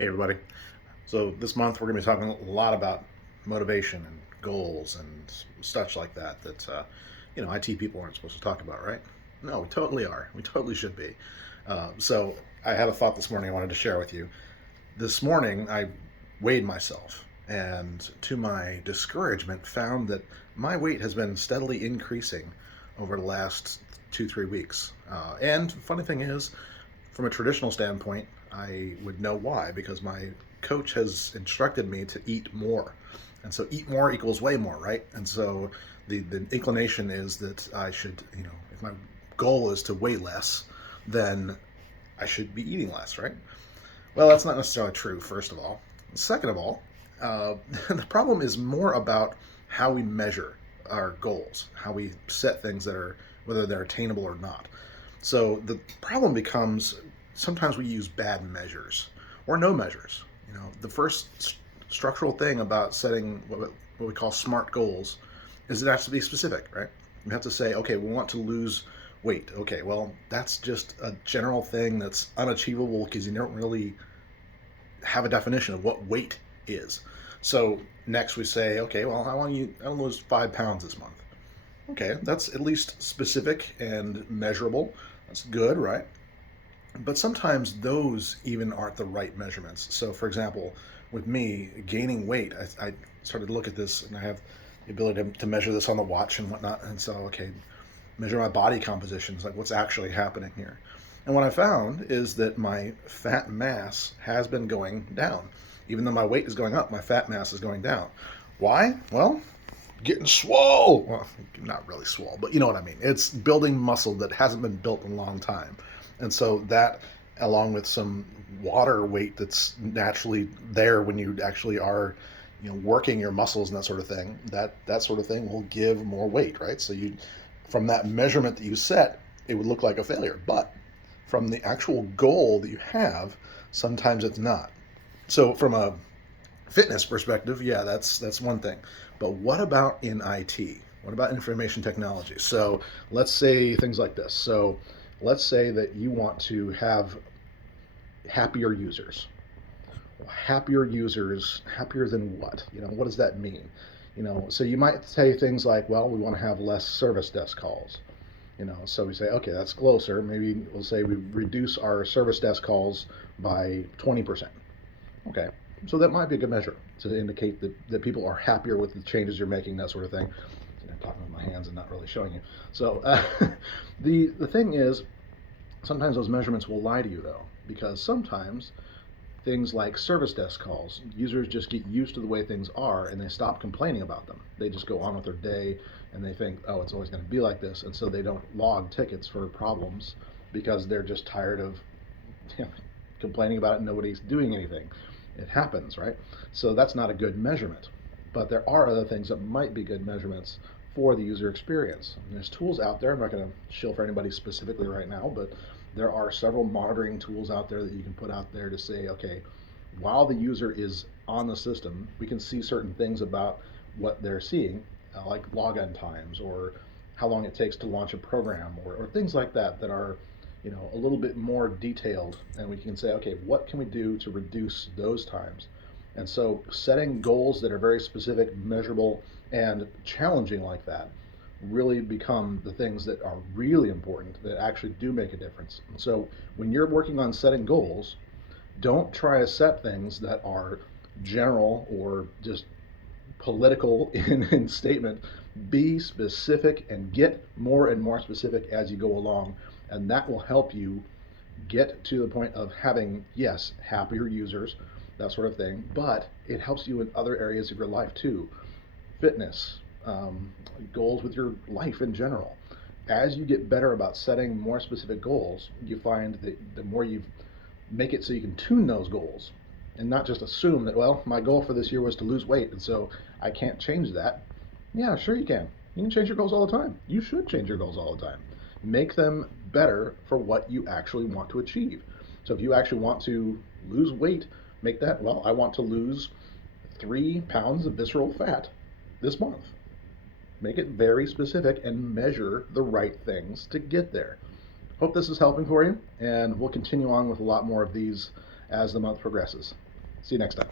Hey, everybody. So, this month we're going to be talking a lot about motivation and goals and such like that, IT people aren't supposed to talk about, right? No, we totally are. We totally should be. So, I had a thought this morning I wanted to share with you. This morning, I weighed myself and, to my discouragement, found that my weight has been steadily increasing over the last 2, 3 weeks. And funny thing is, from a traditional standpoint, I would know why because my coach has instructed me to eat more. And so eat more equals weigh more, right? And so the inclination is that I should, if my goal is to weigh less, then I should be eating less, right? Well, that's not necessarily true, first of all. Second of all, the problem is more about how we measure our goals, how we set things that are, whether they're attainable or not. So the problem becomes sometimes we use bad measures or no measures. The first structural thing about setting what we call SMART goals is it has to be specific, right? We have to say, okay, we want to lose weight. Okay, well, that's just a general thing that's unachievable because you don't really have a definition of what weight is. So next we say, okay, well, I want to lose 5 pounds this month. Okay, that's at least specific and measurable. That's good, right? But sometimes those even aren't the right measurements. So, for example, with me gaining weight, I started to look at this, and I have the ability to measure this on the watch and whatnot. And so, okay, measure my body composition. It's like what's actually happening here. And what I found is that my fat mass has been going down. Even though my weight is going up, my fat mass is going down. Why? Well, getting swole. Well, not really swole, but you know what I mean. It's building muscle that hasn't been built in a long time. And so that, along with some water weight that's naturally there when you actually are, working your muscles and that sort of thing, that sort of thing will give more weight, right? So from that measurement that you set, it would look like a failure. But from the actual goal that you have, sometimes it's not. So from a fitness perspective, yeah, that's one thing. But what about in IT? What about information technology? So let's say things like this. So let's say that you want to have happier users. Well, happier users, happier than what? What does that mean? So you might say things like, well, we want to have less service desk calls. So we say, okay, that's closer. Maybe we'll say we reduce our service desk calls by 20%. Okay, so that might be a good measure to indicate that people are happier with the changes you're making, that sort of thing. I'm talking with my hands and not really showing you. So the thing is, sometimes those measurements will lie to you though, because sometimes things like service desk calls, users just get used to the way things are and they stop complaining about them. They just go on with their day and they think, oh, it's always going to be like this, and so they don't log tickets for problems because they're just tired of complaining about it and nobody's doing anything. It happens, right? So that's not a good measurement. But there are other things that might be good measurements for the user experience. And there's tools out there. I'm not going to shill for anybody specifically right now, but there are several monitoring tools out there that you can put out there to say, okay, while the user is on the system, we can see certain things about what they're seeing, like login times or how long it takes to launch a program or things like that that are a little bit more detailed, and we can say, okay, what can we do to reduce those times? And so setting goals that are very specific, measurable, and challenging like that really become the things that are really important that actually do make a difference. So when you're working on setting goals, don't try to set things that are general or just political in statement. Be specific and get more and more specific as you go along, and that will help you get to the point of having, yes, happier users, that sort of thing, but it helps you in other areas of your life too. Fitness, goals with your life in general. As you get better about setting more specific goals, you find that the more you make it so you can tune those goals and not just assume that, well, my goal for this year was to lose weight, and so I can't change that. Yeah, sure you can. You can change your goals all the time. You should change your goals all the time. Make them better for what you actually want to achieve. So if you actually want to lose weight, make that, well, I want to lose 3 pounds of visceral fat this month. Make it very specific and measure the right things to get there. Hope this is helping for you, and we'll continue on with a lot more of these as the month progresses. See you next time.